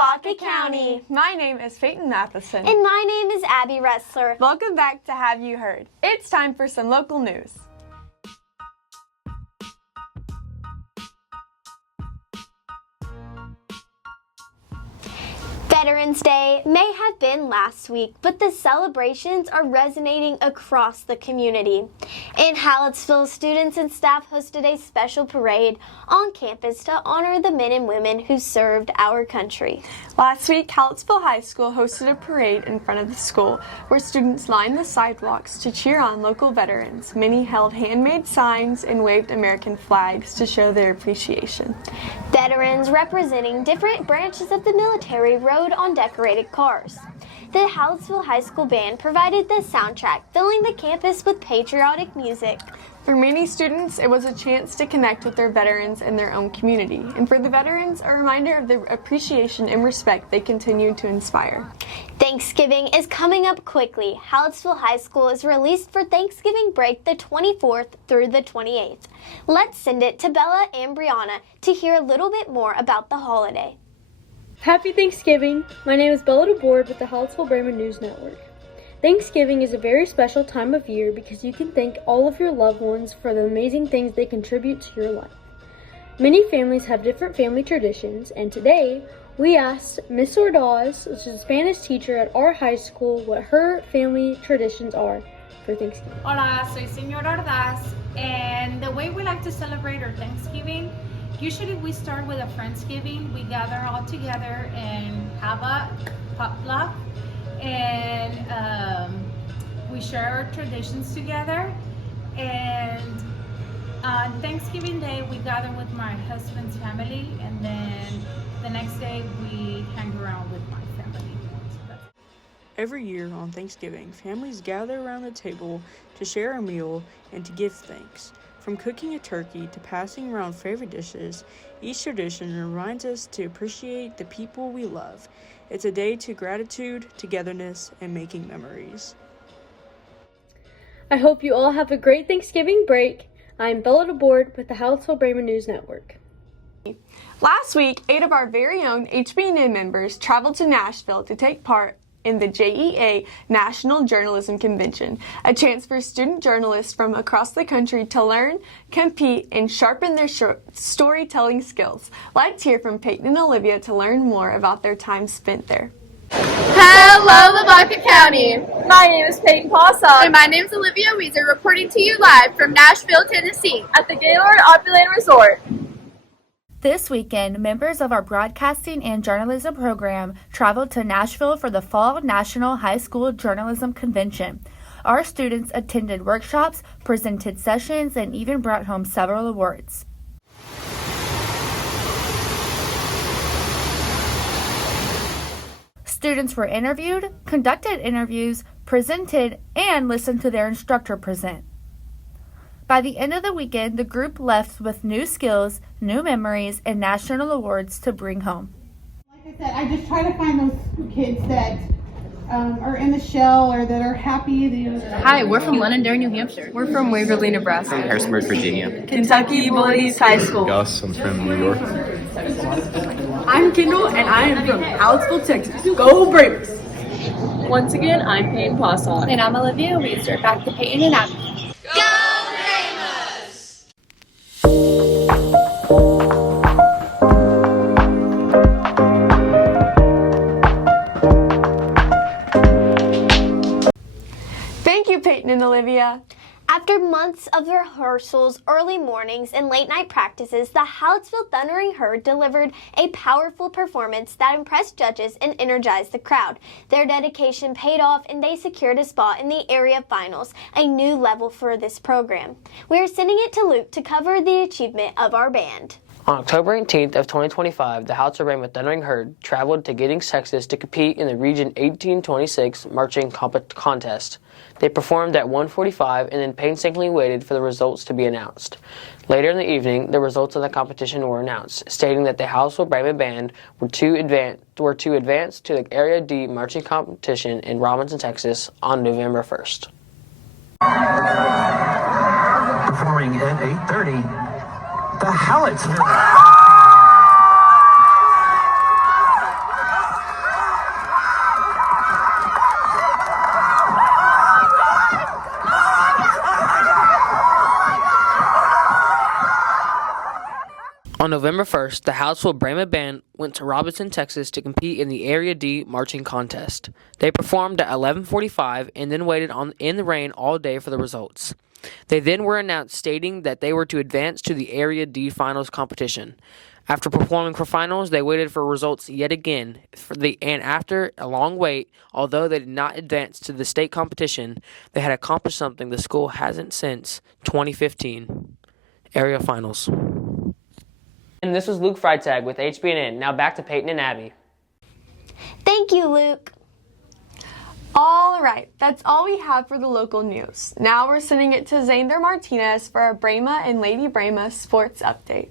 Lavaca County. My name is Peyton Matheson. And my name is Abby Ressler. Welcome back to Have You Heard? It's time for some local news. Veterans Day may have been last week, but the celebrations are resonating across the community. In Hallettsville, students and staff hosted a special parade on campus to honor the men and women who served our country. Last week, Hallettsville High School hosted a parade in front of the school where students lined the sidewalks to cheer on local veterans. Many held handmade signs and waved American flags to show their appreciation. Veterans representing different branches of the military rode on decorated cars. The Hallettsville High School band provided the soundtrack, filling the campus with patriotic music. For many students, it was a chance to connect with their veterans in their own community. And for the veterans, a reminder of the appreciation and respect they continue to inspire. Thanksgiving is coming up quickly. Hallettsville High School is released for Thanksgiving break the 24th through the 28th. Let's send it to Bella and Brianna to hear a little bit more about the holiday. Happy Thanksgiving! My name is Bella DeBoard with the Hallettsville Bremen News Network. Thanksgiving is a very special time of year because you can thank all of your loved ones for the amazing things they contribute to your life. Many families have different family traditions, and today we asked Miss Ordaz, which is a Spanish teacher at our high school, what her family traditions are for Thanksgiving. Hola, soy Señora Ordaz, and the way we like to celebrate our Thanksgiving, usually we start with a Friendsgiving. We gather all together and have a potluck, and we share our traditions together. And on Thanksgiving Day, we gather with my husband's family, and then the next day we hang around with my family. Every year on Thanksgiving, families gather around the table to share a meal and to give thanks. From cooking a turkey to passing around favorite dishes, each tradition reminds us to appreciate the people we love. It's a day to gratitude, togetherness, and making memories. I hope you all have a great Thanksgiving break. I'm Bella DeBoard with the Hallettsville Bremen News Network. Last week, 8 of our very own HBNN members traveled to Nashville to take part in the JEA National Journalism Convention, a chance for student journalists from across the country to learn, compete, and sharpen their storytelling skills. Let's hear from Peyton and Olivia to learn more about their time spent there. Hello, Lavaca County. My name is Peyton Pausson. And my name is Olivia Weezer, reporting to you live from Nashville, Tennessee, at the Gaylord Opulent Resort. This weekend, members of our broadcasting and journalism program traveled to Nashville for the Fall National High School Journalism Convention. Our students attended workshops, presented sessions, and even brought home several awards. Students were interviewed, conducted interviews, presented, and listened to their instructor present. By the end of the weekend, the group left with new skills, new memories, and national awards to bring home. Like I said, I just try to find those kids that are in the shell or that are happy. Hi, we're from Londonderry, New Hampshire. We're from Waverly, Nebraska. From Harrisonburg, Virginia. Kentucky Bullies High School. Gus, I'm from New York. I'm Kendall, and I am from Hallettsville, Texas. Go Braves! Once again, I'm Peyton Pausson. And I'm Olivia Weezer. Back to Peyton and Abby. Go! Thank you, Peyton and Olivia. After months of rehearsals, early mornings, and late-night practices, the Hallettsville Thundering Herd delivered a powerful performance that impressed judges and energized the crowd. Their dedication paid off, and they secured a spot in the area finals, a new level for this program. We are sending it to Luke to cover the achievement of our band. On October 18th of 2025, the Hallettsville Bremen Thundering Herd traveled to Giddings, Texas to compete in the Region 1826 marching contest. They performed at 1:45 and then painstakingly waited for the results to be announced. Later in the evening, the results of the competition were announced, stating that the Hallettsville Bremen Band were to advance to the Area D marching competition in Robinson, Texas on November 1st. Performing at 8:30, the Hallettsville. On November 1st, the Hallettsville Brahma Band went to Robinson, Texas to compete in the Area D marching contest. They performed at 11:45 and then waited in the rain all day for the results. They then were announced stating that they were to advance to the Area D finals competition. After performing for finals, they waited for results yet again, and after a long wait, although they did not advance to the state competition, they had accomplished something the school hasn't since 2015, area finals. And this was Luke Freitag with HBNN. Now back to Peyton and Abby. Thank you, Luke. All right, that's all we have for the local news. Now we're sending it to Xander Martinez for a Brahma and Lady Brahma sports update.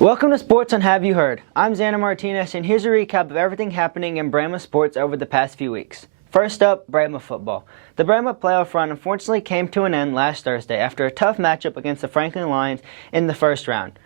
Welcome to Sports on Have You Heard? I'm Xander Martinez, and here's a recap of everything happening in Brahma sports over the past few weeks. First up, Brahma football. The Brahma playoff run unfortunately came to an end last Thursday after a tough matchup against the Franklin Lions in the first round.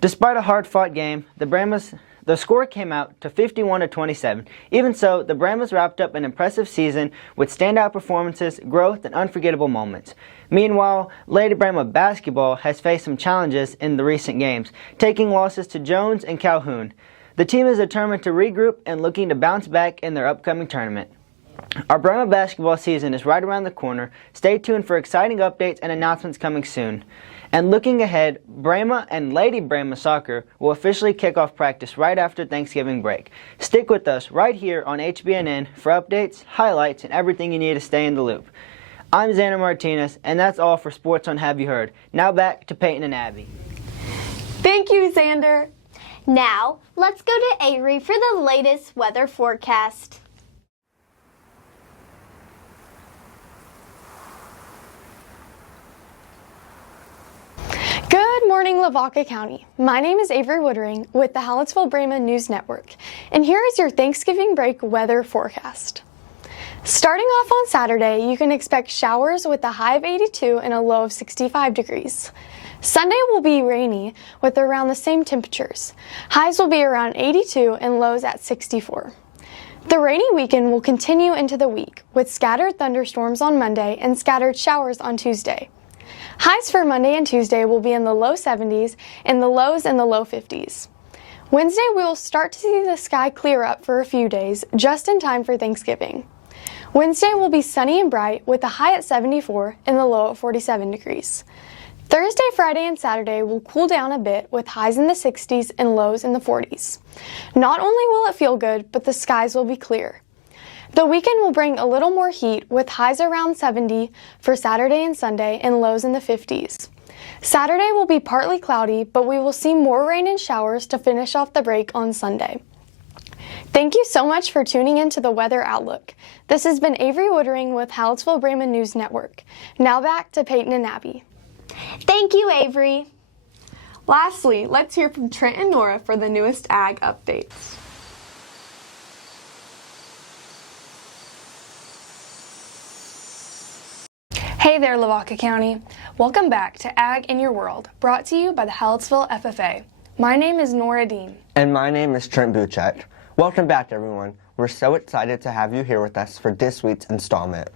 Despite a hard-fought game, the score came out to 51-27. Even so, the Brahmas wrapped up an impressive season with standout performances, growth, and unforgettable moments. Meanwhile, Lady Brahma basketball has faced some challenges in the recent games, taking losses to Jones and Calhoun. The team is determined to regroup and looking to bounce back in their upcoming tournament. Our Brahma basketball season is right around the corner. Stay tuned for exciting updates and announcements coming soon. And looking ahead, Brahma and Lady Brahma soccer will officially kick off practice right after Thanksgiving break. Stick with us right here on HBNN for updates, highlights, and everything you need to stay in the loop. I'm Xander Martinez, and that's all for Sports on Have You Heard. Now back to Peyton and Abby. Thank you, Xander. Now, let's go to Avery for the latest weather forecast. Good morning, Lavaca County. My name is Avery Woodring with the Hallettsville Brahma News Network, and here is your Thanksgiving break weather forecast. Starting off on Saturday, you can expect showers with a high of 82 and a low of 65 degrees. Sunday will be rainy with around the same temperatures. Highs will be around 82 and lows at 64. The rainy weekend will continue into the week with scattered thunderstorms on Monday and scattered showers on Tuesday. Highs for Monday and Tuesday will be in the low 70s and the lows in the low 50s. Wednesday, we will start to see the sky clear up for a few days, just in time for Thanksgiving. Wednesday will be sunny and bright with a high at 74 and the low at 47 degrees. Thursday, Friday, and Saturday will cool down a bit with highs in the 60s and lows in the 40s. Not only will it feel good, but the skies will be clear. The weekend will bring a little more heat with highs around 70 for Saturday and Sunday and lows in the 50s. Saturday will be partly cloudy, but we will see more rain and showers to finish off the break on Sunday. Thank you so much for tuning in to the Weather Outlook. This has been Avery Woodring with Hallettsville Brahma News Network. Now back to Peyton and Abby. Thank you, Avery. Lastly, let's hear from Trent and Nora for the newest ag updates. Hey there, Lavaca County. Welcome back to Ag in Your World, brought to you by the Hallettsville FFA. My name is Nora Dean. And my name is Trent Buchek. Welcome back, everyone. We're so excited to have you here with us for this week's installment.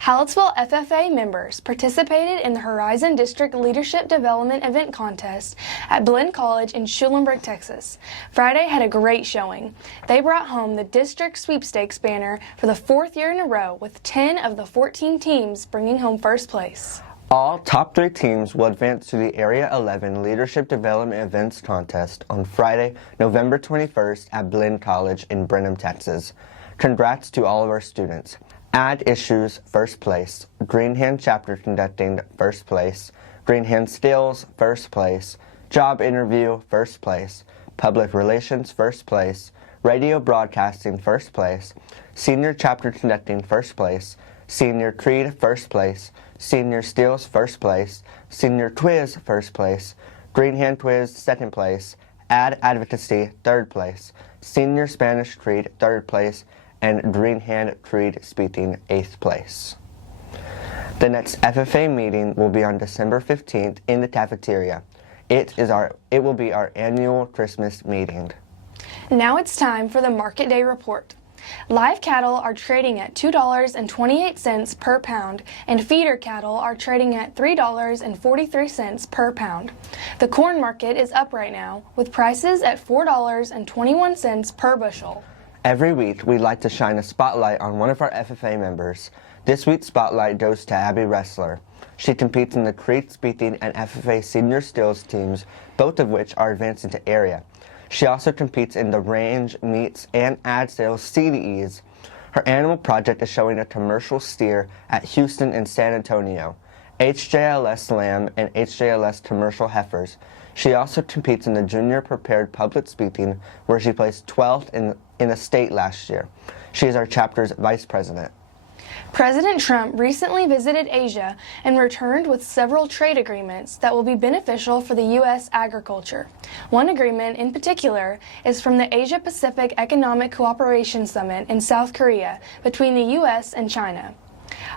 Hallettsville FFA members participated in the Horizon District Leadership Development Event Contest at Blinn College in Schulenburg, Texas. Friday had a great showing. They brought home the district sweepstakes banner for the 4th year in a row, with 10 of the 14 teams bringing home first place. All top 3 teams will advance to the Area 11 Leadership Development Events Contest on Friday, November 21st at Blinn College in Brenham, Texas. Congrats to all of our students. Ag Issues, first place. Green Hand Chapter conducting, first place. Green Hand Stills, first place. Job Interview, first place. Public Relations, first place. Radio Broadcasting, first place. Senior Chapter conducting, first place. Senior Creed, first place. Senior Stills, first place. Senior Twiz, first place. Green Hand Twiz, second place. Ad Advocacy, third place. Senior Spanish Creed, third place. And Green Hand Creed Speaking, 8th place. The next FFA meeting will be on December 15th in the cafeteria. It will be our annual Christmas meeting. Now it's time for the Market Day Report. Live cattle are trading at $2.28 per pound, and feeder cattle are trading at $3.43 per pound. The corn market is up right now, with prices at $4.21 per bushel. Every week, we like to shine a spotlight on one of our FFA members. This week's spotlight goes to Abby Ressler. She competes in the crate speaking and FFA senior stills teams, both of which are advancing to area. She also competes in the range, meets, and ad sales CDEs. Her animal project is showing a commercial steer at Houston and San Antonio, HJLS lamb, and HJLS commercial heifers. She also competes in the junior prepared public speaking, where she placed 12th in the state last year. She is our chapter's vice president. President Trump recently visited Asia and returned with several trade agreements that will be beneficial for the U.S. agriculture. One agreement in particular is from the Asia-Pacific Economic Cooperation Summit in South Korea between the U.S. and China.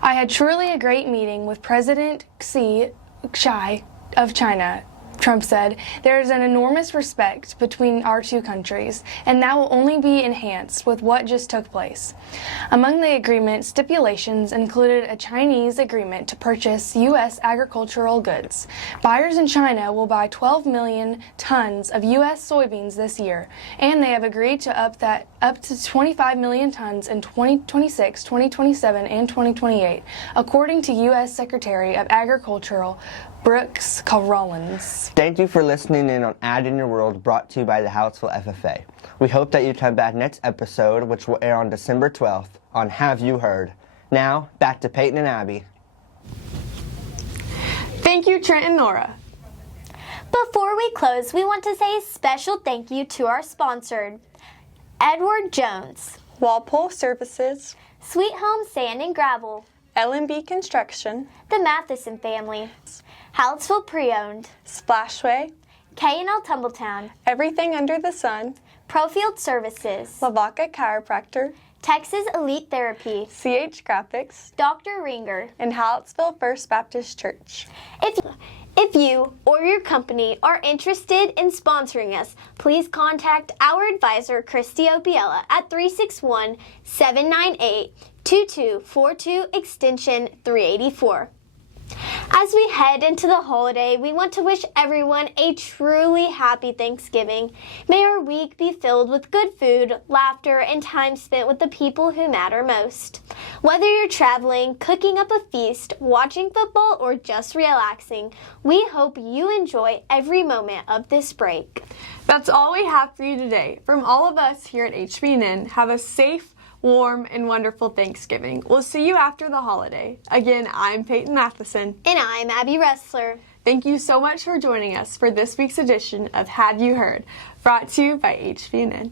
I had truly a great meeting with President Xi Jinping of China. Trump said, "There is an enormous respect between our two countries, and that will only be enhanced with what just took place." Among the agreement stipulations included a Chinese agreement to purchase U.S. agricultural goods. Buyers in China will buy 12 million tons of U.S. soybeans this year, and they have agreed to up to 25 million tons in 2026, 2027, and 2028, according to U.S. Secretary of Agriculture Brooks Rollins. Thank you for listening in on Ad in Your World, brought to you by the Hallettsville FFA. We hope that you come back next episode, which will air on December 12th on Have You Heard? Now, back to Peyton and Abby. Thank you, Trent and Nora. Before we close, we want to say a special thank you to our sponsor, Edward Jones, Walpole Services, Sweet Home Sand and Gravel, L&B Construction, the Matheson family, Hallettsville Pre-Owned, Splashway, K&L Tumbletown, Everything Under the Sun, Profield Services, Lavaca Chiropractor, Texas Elite Therapy, CH Graphics, Dr. Ringer, and Hallettsville First Baptist Church. If you or your company are interested in sponsoring us, please contact our advisor, Christy Obiella, at 361-798-2242, extension 384. As we head into the holiday, we want to wish everyone a truly happy Thanksgiving. May our week be filled with good food, laughter, and time spent with the people who matter most. Whether you're traveling, cooking up a feast, watching football, or just relaxing, we hope you enjoy every moment of this break. That's all we have for you today. From all of us here at HBNN, have a safe, warm, and wonderful Thanksgiving. We'll see you after the holiday. Again, I'm Peyton Matheson. And I'm Abby Ressler. Thank you so much for joining us for this week's edition of Have You Heard, brought to you by HBNN.